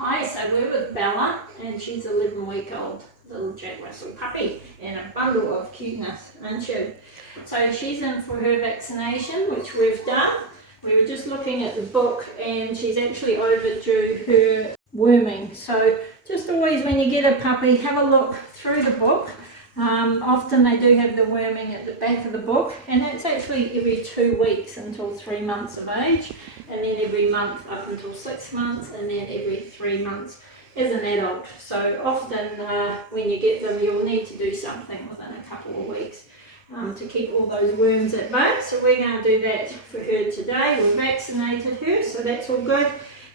Hi, so we're with Bella and she's 11-week-old little Jack Russell puppy and a bundle of cuteness, aren't you? So she's in for her vaccination, which we've done. We were just looking at the book and she's actually overdue her worming. So just always when you get a puppy, have a look through the book. Often they do have the worming at the back of the book, and it's actually every 2 weeks until 3 months of age, and then every month up until 6 months, and then every 3 months as an adult. So often when you get them, you'll need to do something within a couple of weeks to keep all those worms at bay. So we're going to do that for her today. We've vaccinated her, so that's all good.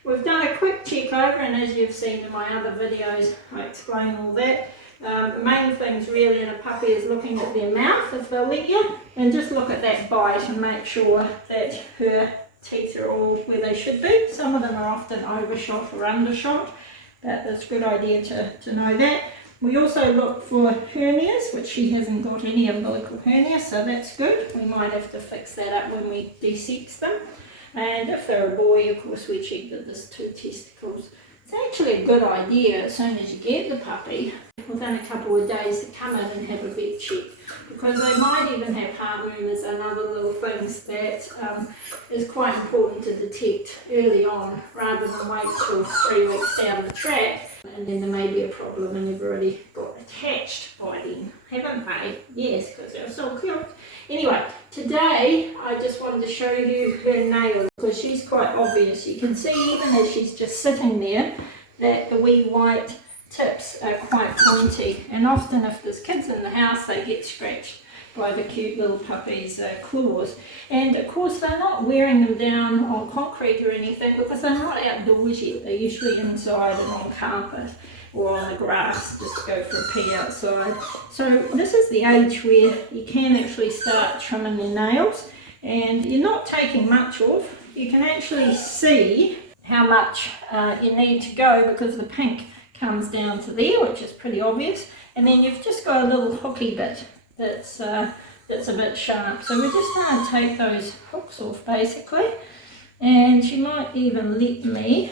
We've done a quick check over, and as you've seen in my other videos, I explain all that. The main things really in a puppy is looking at their mouth, if they'll let you, and just look at that bite and make sure that her teeth are all where they should be. Some of them are often overshot or undershot, but it's a good idea to know that. We also look for hernias, which she hasn't got any umbilical hernia, so that's good. We might have to fix that up when we de-sex them. And if they're a boy, of course, we check that there's 2 testicles. It's actually a good idea as soon as you get the puppy, within a couple of days, to come in and have a vet check, because they might even have heartworms and other little things that is quite important to detect early on, rather than wait till 3 weeks down the track and then there may be a problem and they've already got attached by then, haven't they? Yes, because they're so cute. Anyway, today I just wanted to show you her nails, because she's quite obvious. You can see even as she's just sitting there that the wee white tips are quite pointy, and often if there's kids in the house they get scratched by the cute little puppy's claws. And of course they're not wearing them down on concrete or anything, because they're not outdoors yet. They're usually inside and on carpet or on the grass, just to go for a pee outside. So this is the age where you can actually start trimming their nails, and you're not taking much off. You can actually see how much you need to go, because the pink comes down to there, which is pretty obvious, and then you've just got a little hooky bit that's a bit sharp. So we're just going to take those hooks off basically, and you might even let me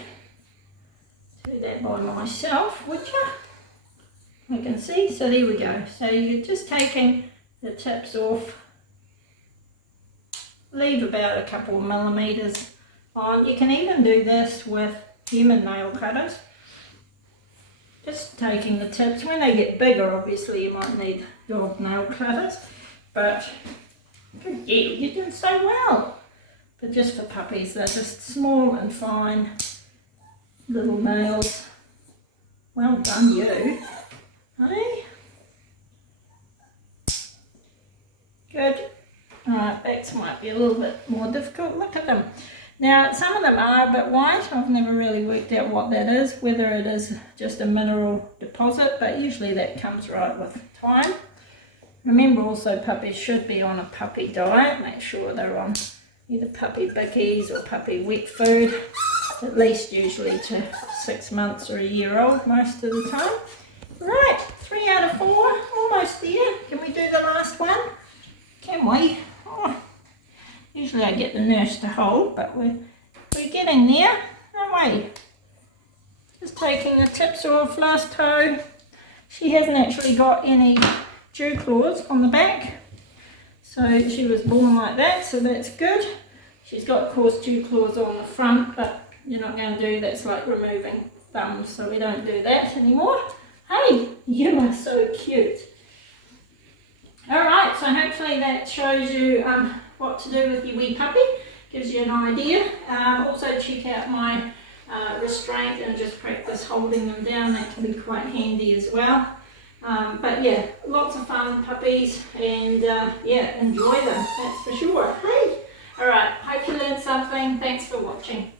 do that by myself, would you? I can see, so there we go. So you're just taking the tips off, leave about a couple of millimeters on. You can even do this with human nail cutters. Just taking the tips. When they get bigger, obviously you might need your nail cutters, but yeah, you're doing so well. But just for puppies, they're just small and fine little nails. Well done, you. Hey? Good. Alright, backs might be a little bit more difficult. Look at them. Now, some of them are a bit white. I've never really worked out what that is, whether it is just a mineral deposit, but usually that comes right with time. Remember also, puppies should be on a puppy diet. Make sure they're on either puppy bickies or puppy wet food, at least usually to 6 months or a year old most of the time. Right, 3 out of 4, almost there. Can we do the last one? Can we? Oh. Usually I get the nurse to hold, but we're getting there, aren't we? Just taking the tips off, last toe. She hasn't actually got any dew claws on the back, so she was born like that, so that's good. She's got, of course, dew claws on the front, but you're not going to do, that's like removing thumbs, so we don't do that anymore. Hey, you are so cute. Alright, so hopefully that shows you what to do with your wee puppy, gives you an idea. Also check out my restraint and just practice holding them down. That can be quite handy as well. But yeah, lots of fun puppies, and yeah, enjoy them, that's for sure. Hey, alright, hope you learned something. Thanks for watching.